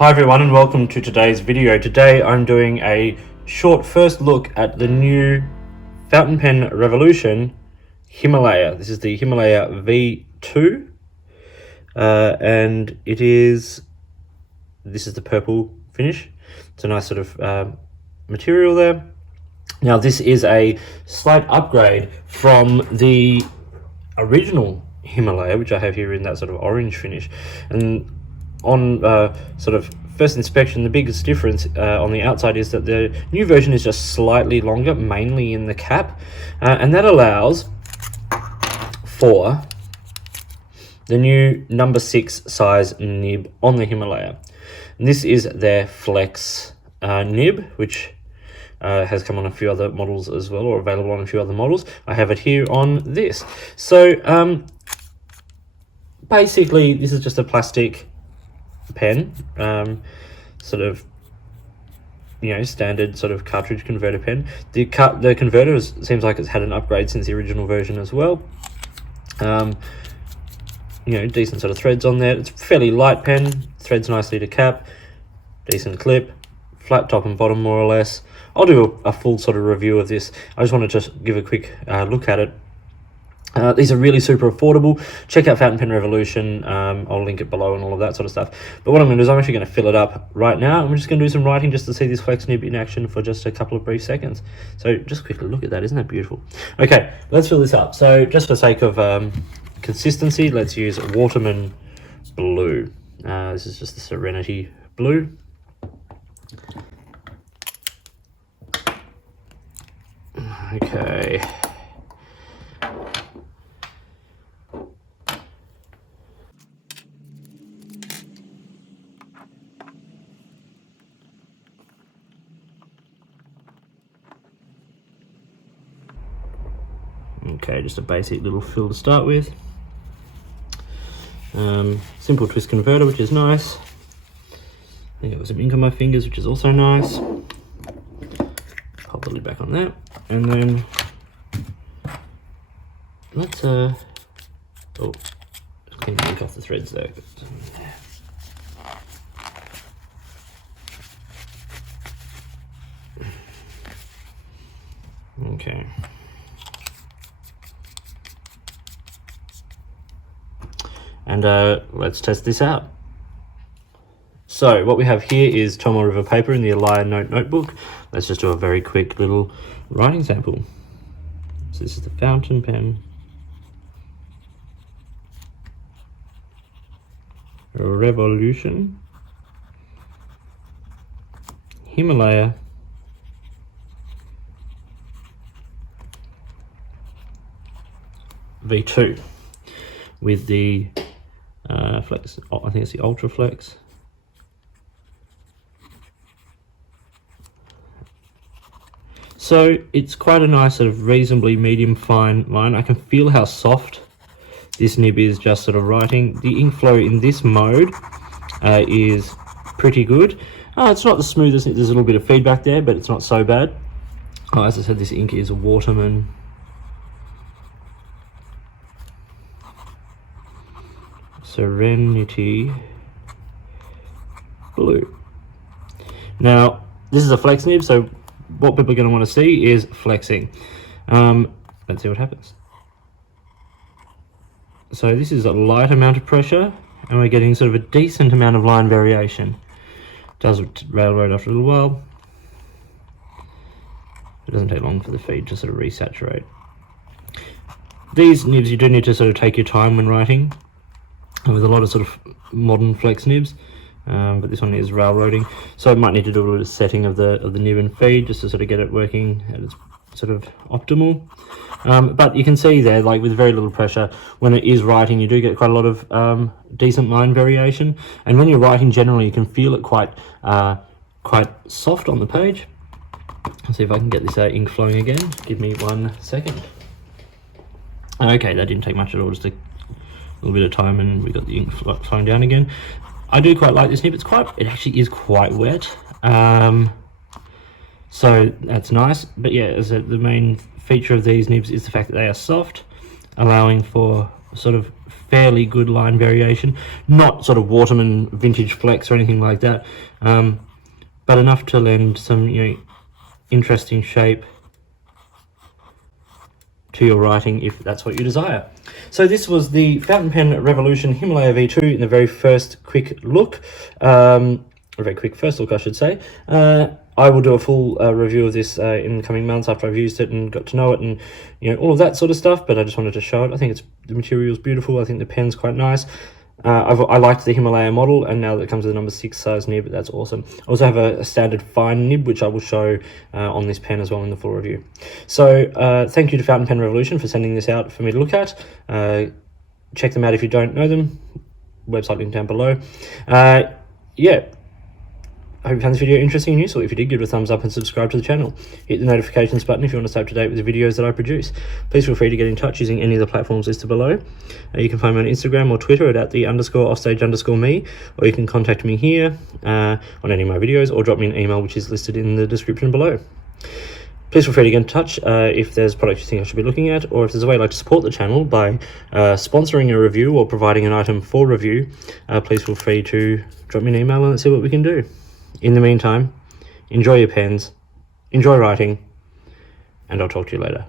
Hi everyone and welcome to today's video. Today I'm doing a short first look at the new fountain pen revolution Himalaya. This is the Himalaya V2 and this is the purple finish. It's a nice sort of material there. Now this is a slight upgrade from the original Himalaya, which I have here in that sort of orange finish. And on sort of first inspection, the biggest difference on the outside is that the new version is just slightly longer, mainly in the cap, and that allows for the new number 6 size nib on the Himalaya. And this is their flex nib, which has come on a few other models as well, or available on a few other models. I have it here on this. So basically this is just a plastic pen, sort of, you know, standard sort of cartridge converter pen. The converter seems like it's had an upgrade since the original version as well. You know, decent sort of threads on there. It's a fairly light pen, threads nicely to cap, decent clip, flat top and bottom more or less. I'll do a full sort of review of this. I just want to just give a quick look at it. These are really super affordable. Check out Fountain Pen Revolution. I'll link it below and all of that sort of stuff. But what I'm going to do is I'm actually going to fill it up right now. I'm just going to do some writing just to see this flex nib in action for just a couple of brief seconds. So just quickly look at that. Isn't that beautiful? Okay, let's fill this up. So just for sake of consistency, let's use Waterman Blue. This is just the Serenity Blue. Okay. Okay, just a basic little fill to start with. Simple twist converter, which is nice. I think I've got some ink on my fingers, which is also nice. Pop the lid back on that, and then let's oh, just clean the ink off the threads there. Okay. And let's test this out. So what we have here is Tomoe River paper in the Himalaya notebook. Let's just do a very quick little writing sample. So this is the fountain pen Revolution Himalaya V2 with the flex, I think it's the Ultra Flex. So it's quite a nice sort of reasonably medium fine line. I can feel how soft this nib is just sort of writing. The ink flow in this mode is pretty good. It's not the smoothest, there's a little bit of feedback there, but it's not so bad. As I said, this ink is a Waterman Serenity Blue. Now this is a flex nib, so what people are going to want to see is flexing. Let's see what happens. So this is a light amount of pressure and we're getting sort of a decent amount of line variation. It does railroad after a little while. It doesn't take long for the feed to sort of resaturate. These nibs, you do need to sort of take your time when writing, with a lot of sort of modern flex nibs, but this one is railroading, so I might need to do a little bit of setting of the nib and feed just to sort of get it working at its sort of optimal. But you can see there, like with very little pressure, when it is writing, you do get quite a lot of decent line variation, and when you're writing generally, you can feel it quite soft on the page. Let's see if I can get this ink flowing again. Give me 1 second. Okay, that didn't take much at all, just a little bit of time and we got the ink flowing down again. I do quite like this nib. It actually is quite wet, so that's nice. But yeah, as the main feature of these nibs is the fact that they are soft, allowing for sort of fairly good line variation, not sort of Waterman vintage flex or anything like that, but enough to lend some, you know, interesting shape to your writing if that's what you desire. So this was the Fountain Pen Revolution Himalaya V2 in the very first quick look, a very quick first look I should say. I will do a full review of this in the coming months after I've used it and got to know it and, you know, all of that sort of stuff, but I just wanted to show it. I think the material's beautiful. I think the pen's quite nice. I liked the Himalaya model, and now that it comes with the number 6 size nib, that's awesome. I also have a standard fine nib, which I will show on this pen as well in the full review. So thank you to Fountain Pen Revolution for sending this out for me to look at. Check them out if you don't know them. Website link down below. Yeah. I hope you found this video interesting and useful. If you did, give it a thumbs up and subscribe to the channel. Hit the notifications button if you want to stay up to date with the videos that I produce. Please feel free to get in touch using any of the platforms listed below. You can find me on Instagram or Twitter at @the_offstage_me, or you can contact me here on any of my videos, or drop me an email which is listed in the description below. Please feel free to get in touch if there's products you think I should be looking at, or if there's a way you'd like to support the channel by sponsoring a review or providing an item for review. Please feel free to drop me an email and let's see what we can do. In the meantime, enjoy your pens, enjoy writing, and I'll talk to you later.